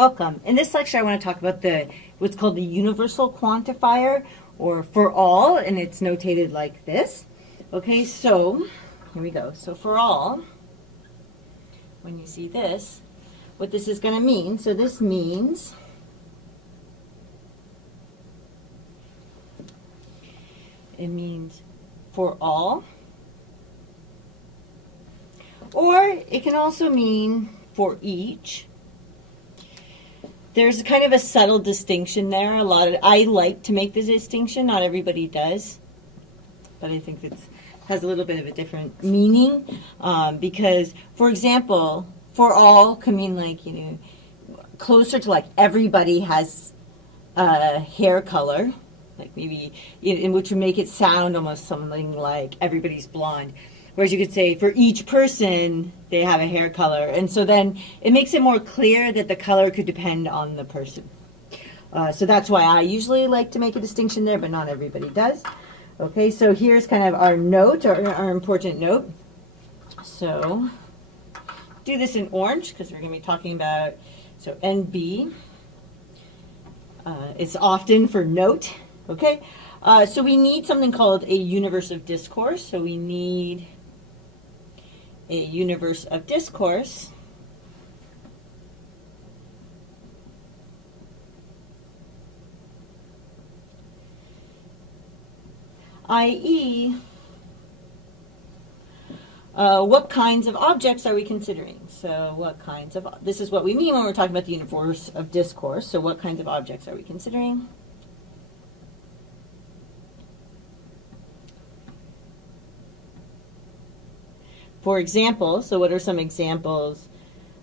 Welcome. In this lecture, I want to talk about what's called the Universal Quantifier, or for all, and it's notated like this. Okay, so here we go. So for all, when you see this, what this is going to mean, so this means it means for all, or it can also mean for each. There's kind of a subtle distinction there. I like to make the distinction. Not everybody does, but I think it has a little bit of a different meaning because, for example, for all can mean like closer to like everybody has hair color, like maybe in which would make it sound almost something like everybody's blonde. Whereas you could say for each person, they have a hair color. And so then it makes it more clear that the color could depend on the person. So that's why I usually like to make a distinction there, but not everybody does. Okay, so here's kind of our note, our important note. So do this in orange because we're going to be talking about, so NB. It's often for note. Okay, so we need something called a universe of discourse. So we need a universe of discourse i.e. What kinds of objects are we considering? So this is what we mean when we're talking about the universe of discourse. So what kinds of objects are we considering? For example, so what are some examples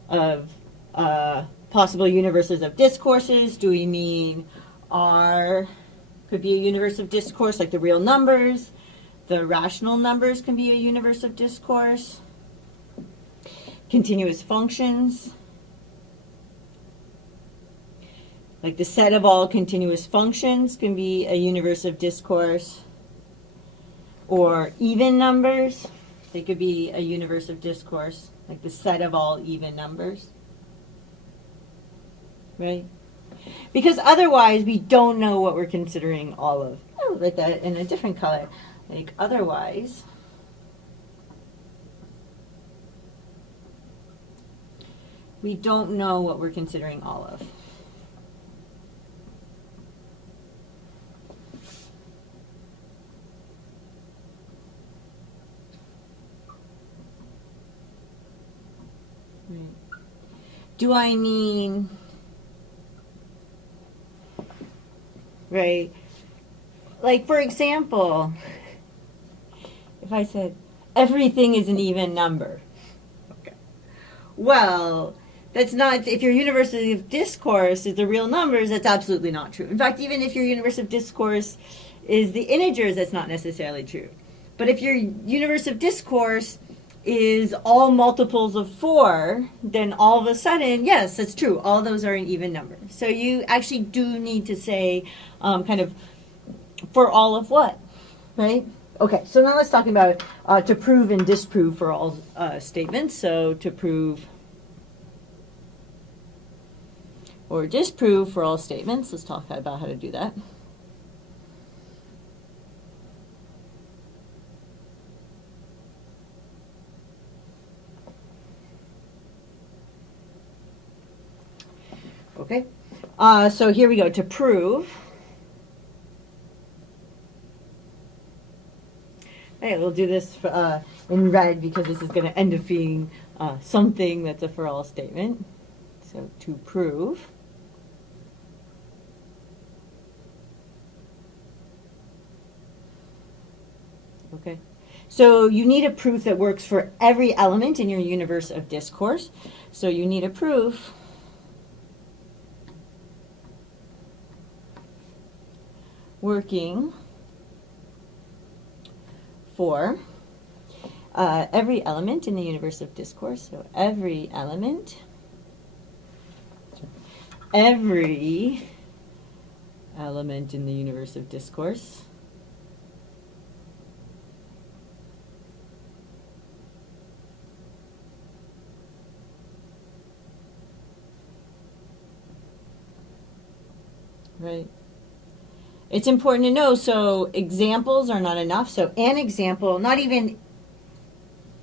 of possible universes of discourses? Do we mean R could be a universe of discourse, like the real numbers? The rational numbers can be a universe of discourse. Continuous functions, like the set of all continuous functions can be a universe of discourse. Or even numbers. They could be a universe of discourse, like the set of all even numbers. Right? Because otherwise we don't know what we're considering all of. Oh, like that in a different color. Like otherwise, we don't know what we're considering all of. Do I mean, right, like for example, if I said everything is an even number, okay, well, that's not, if your universe of discourse is the real numbers, that's absolutely not true. In fact, even if your universe of discourse is the integers, that's not necessarily true. But if your universe of discourse is all multiples of 4, then all of a sudden, yes, that's true. All those are an even number. So you actually do need to say kind of for all of what, right? Okay, so now let's talk about to prove and disprove for all statements. So to prove or disprove for all statements, let's talk about how to do that. Okay, so here we go, to prove. Hey, we'll do this in red because this is going to end up being something that's a for all statement. So to prove. Okay, so you need a proof that works for every element in your universe of discourse. So you need a proof working for every element in the universe of discourse. So every element in the universe of discourse right? It's important to know, so examples are not enough. So an example, not even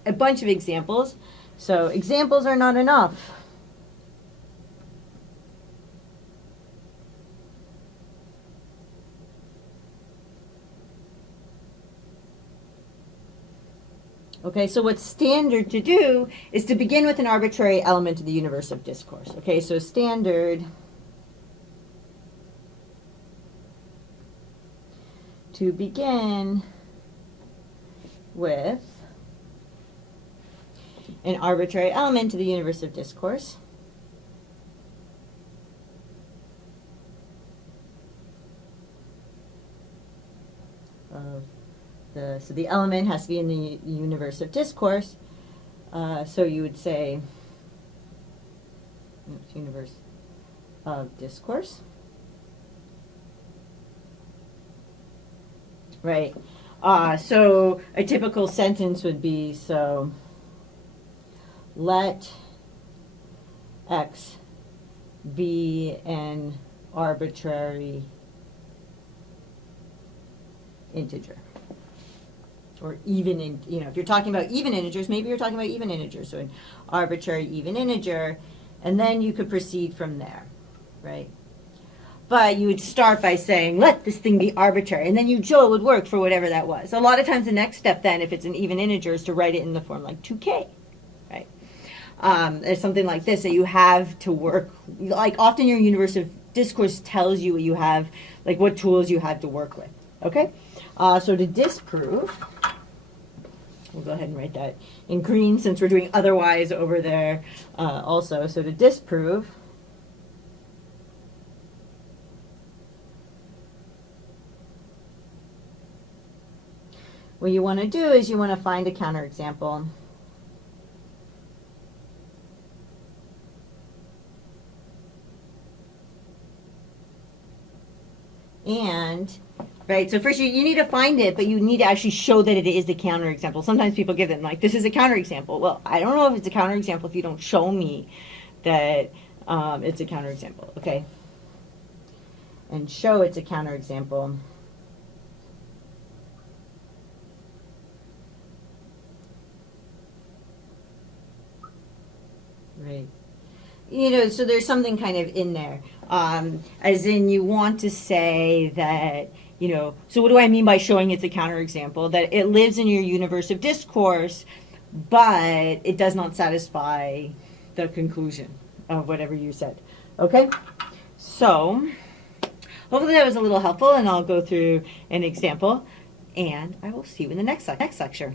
a bunch of examples. So examples are not enough. Okay, so what's standard to do is to begin with an arbitrary element of the universe of discourse. Okay, so standard to begin with an arbitrary element of the universe of discourse. So the element has to be in the universe of discourse. So you would say universe of discourse. Right. So a typical sentence would be, so let X be an arbitrary integer. Or even, if you're talking about even integers, maybe you're talking about even integers. So an arbitrary even integer, and then you could proceed from there, right? But you would start by saying, let this thing be arbitrary, and then you show it would work for whatever that was. A lot of times the next step then, if it's an even integer, is to write it in the form like 2k, right? There's something like this that you have to work, like often your universe of discourse tells you what you have, like what tools you have to work with, okay? So to disprove, we'll go ahead and write that in green since we're doing otherwise over there also. So to disprove, what you want to do is you want to find a counterexample. And, right, so first you need to find it, but you need to actually show that it is a counterexample. Sometimes people give them like, this is a counterexample. Well, I don't know if it's a counterexample if you don't show me that it's a counterexample, okay? And show it's a counterexample. Right. So there's something kind of in there. As in you want to say that, so what do I mean by showing it's a counterexample? That it lives in your universe of discourse, but it does not satisfy the conclusion of whatever you said. Okay? So, hopefully that was a little helpful, and I'll go through an example, and I will see you in the next lecture.